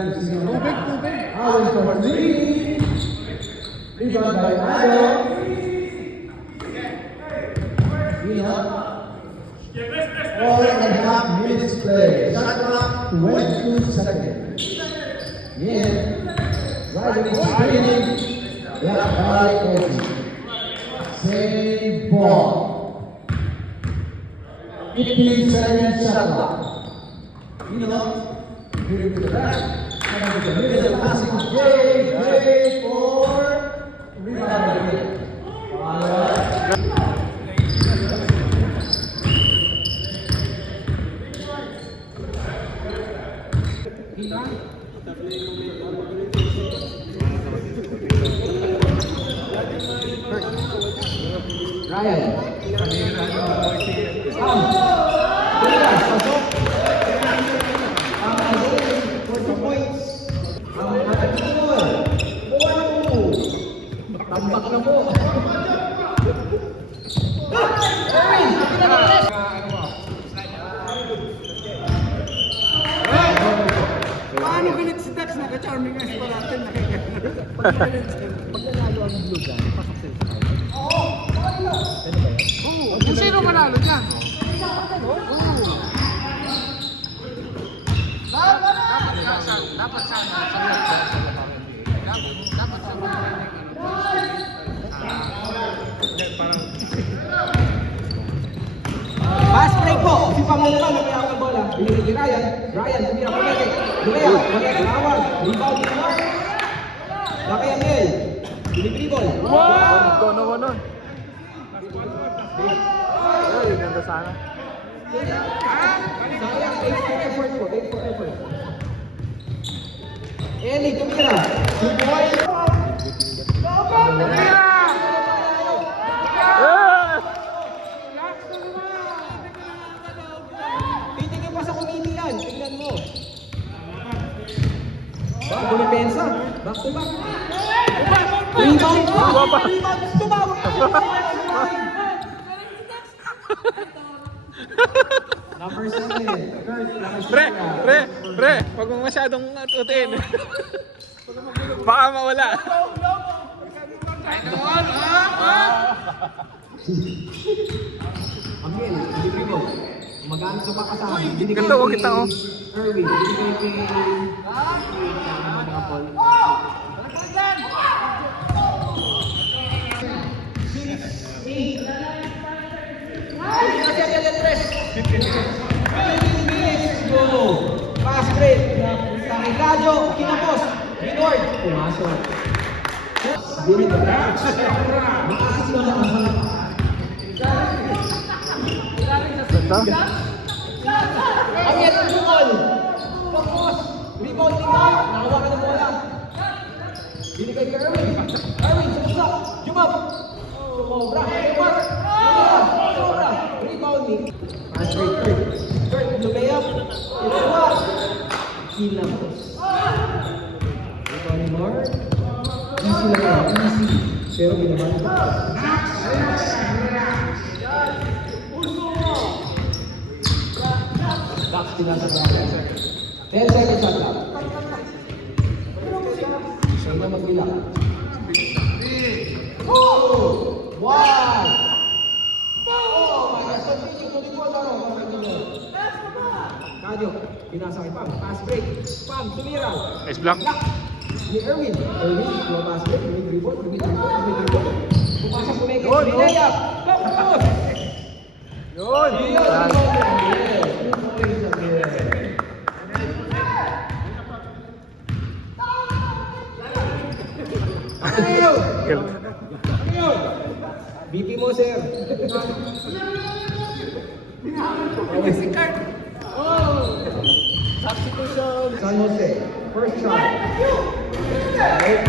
Allen for three. Rebound by Ado. 4.5 minutes play. Shot clock 22 seconds. Yeah. Riding is spinning. Blocked by Oji. Same ball. 15 seconds shot clock. Moving to the back. Coming to the middle, passing Jay for rebound again. Ryan. Tambak na po. Paano galit si Dax? Naka-charming guys pa natin. Pag nanalo ang blue gun, pasok sila sa kanya. Oo! Kung sino manalo dyan? Dapat sana pass break po. Si Pangalaman na kaya ang bola. Binigay ni Ryan. Ryan, tumira po natin. Lumaya. Lumaya. Nawag. Rebound ni Mark. Lakay ang Mel. Delivery. Wow! Ito naman nun. Ay, ganda sana. Sayang. 8 for effort po. 8 for effort. Eli, tumira. Subuhay. Titigil pa sa committee yan. Tignan mo. Bumipensa. Back to back. Rebound. Rebound. Tumawag. Number 7. Pre, wag mo masyadong tutiin. Baka mawala. Amil, delivery mo. Magaan sa pakasama. Ganda, huwag kita oh. Erwin, binigay kay... mga Paul. Pass straight. Kay Radyo, kinapos. Binord. Pumasok. Binigay. Makasik na lang. Ganda. Amir, bukol. Tapos, rebound ni Mark. Nakawakan ng bola. Binigay kay Erwin. Erwin, sumusok. Jumap. Sumobra. Kay Mark. Sumobra. Rebound ni. Pass straight. Kurt, lumayap. Ituwa. Kinapos. Rebound ni Mark. Easy lang yan. Easy. Pero binaban ko. Box tinasabak. 10 seconds shot lang. Siya na magbilang. 2, 1. Oh my gosh, continue. Kadyo, pinasa kay Pam. Pass break. Pam, tumira. Nice block. Ni Erwin. Erwin, slow pass break. Dribble. Pumasok po may Yun, layup. Tapos. Yun. BP mo, sir. Si Kurt. Substitution. San Jose. First shot. Right.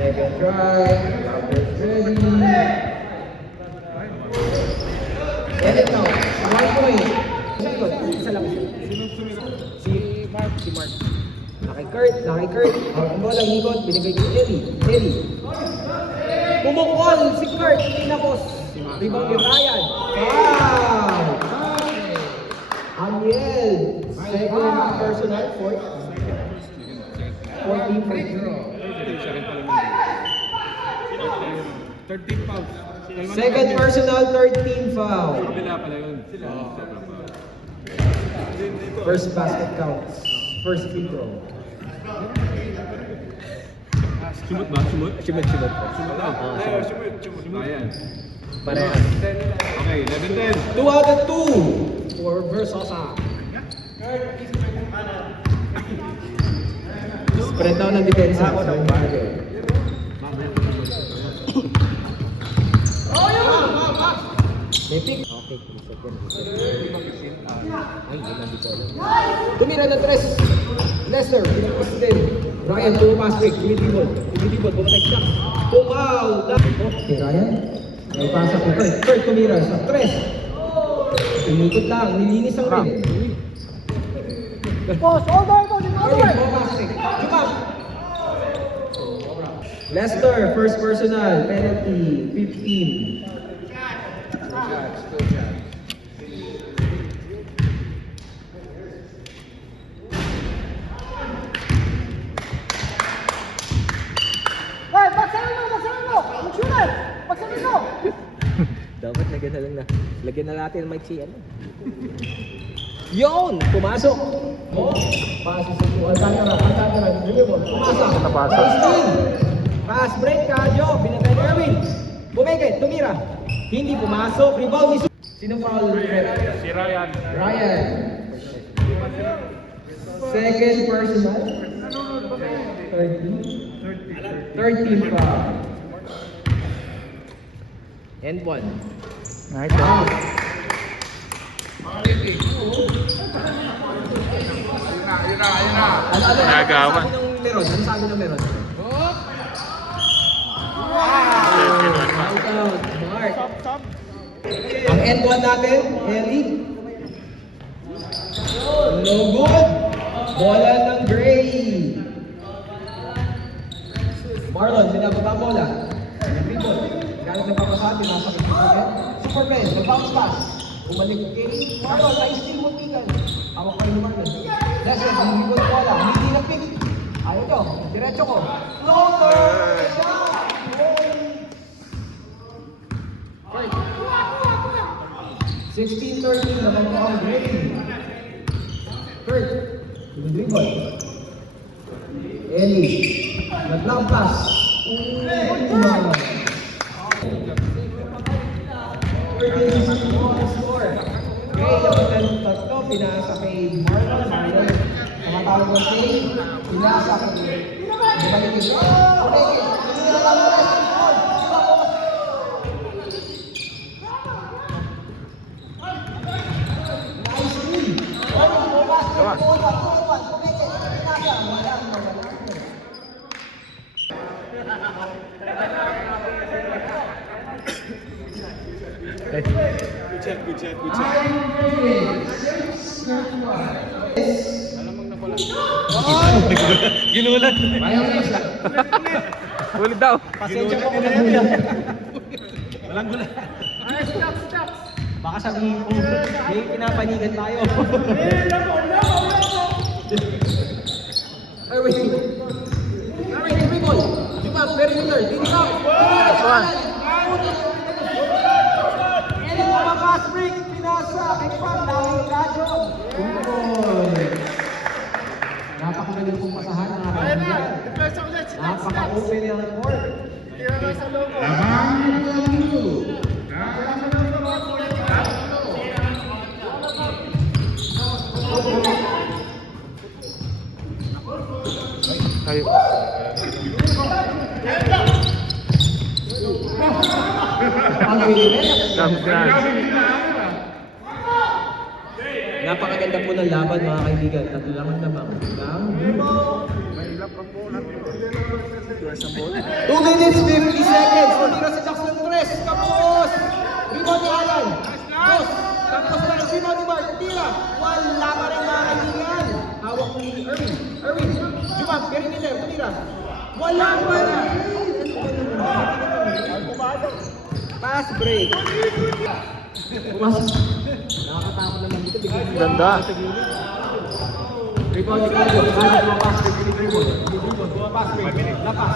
Second try. Ready. Edit now. 1 point. Isa lang. Si Mark. Nakay Kurt. Ang bola, ikot. Binigay kay Eli. Pumukol si Kurt. Tinapos. Rebound ni Ryan. Wow! fourth. 14 for 13 fouls. Second personal, 13 foul. Kabila pala yun. First basket counts. First free throw. Sumot ba? Sumot? Sumot. Sumot lang. Sumot. Ayan. Parehas. Okay, 11-10. 2 out of 2 for Versosa. Spread down ng depensa ako ng bagay. May pick. Okay, ay, hindi ko alam. Tumira ng tres. Lester, pinapos din. Ryan, tumapas break. Tumitibol, bumatay siya. Tumaw. Okay, Ryan. May pasa ko. Kurt, tumira sa tres. Pinikot lang, nilinis ang rin. Boss, all the way, boss. All the way. Lester, first personal, penalty, 15. Hey, baksarin mo. Mag-shooter. Baksarin mo. Dapat lagyan na natin ng mic si ano. Yon! Pumasok! Oh, pasok sa tuwa. Alcantara, dribble. Pumasok. Nice steal. Pass break, Kadyo. Binabay ni Erwin. Bumigay, tumira. Hindi pumasok. Rebound ni Sino foul? Si Ryan. Ryan. Second personal. 13 foul. And 1. Nice. Nagawan. Ano sabi ng meron? Mark. Ang end one natin, Ellie. No good. Bola ng Gray. Marlon, binababa bola. Dribble. Galit na papasabi, nasa kipagin. Super Ben, bounce pass. Bumalik kay Marlon, ay steal mo pikan. Hawak pa yung Marlon. Lester, dribble bola. Hindi na pick. Ayaw ko, diretso ko. Floater! Shot! 16-13 naman po ang Gray. Kurt, dribble. Ellie, nag-long pass. Score. Gray, naman tatlo, pinasa kay Marlon. Tumatawag mo Gray, pinasa kay bumalik kay Good shot. Ginulat. Ulit daw. Pasensya ko kung nagulat. Walang gulat. Baka sabihin ko, may pinapanigan tayo. Erwin, dribble. Diba, perimeter. Dito. That's one. Eli, pass break. Pinasa. Kay Frank, daming radyo. Napakagaling pong pasahan ng aking biyan. Napaka-open yung court. Ay. Ang William. Napakaganda po ng laban mga kaibigan. Tatlo lang ang lamang. 2 minutes 50 seconds. Tumira si Jackson Tres. Tapos, rebound ni Alan. Dos. Tapos na ang rebound ni Mark. Tira. Wala pa rin mga kaibigan. Hawak ni Erwin. Jumap. Perimeter. Tumira. Wala pa rin. Pass break. Pumasok. Nakakatakot naman dito. Ganda. Rebound si Calio. Ryan lumapas. Dribble. Lumapas. Lapas.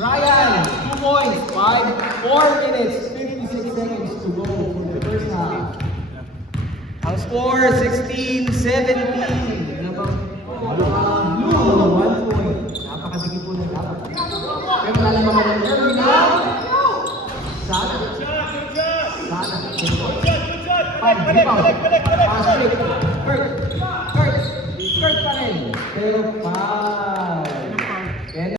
Ryan, 2 points. 4 minutes, 56 seconds to go for the first half. Ang score, 16-17. Blue, 1 point. Napakasigit po ng dapat. Pero lalaman ng terminal. Sana. Five, rebound. Pass break. Kurt pa rin. Pero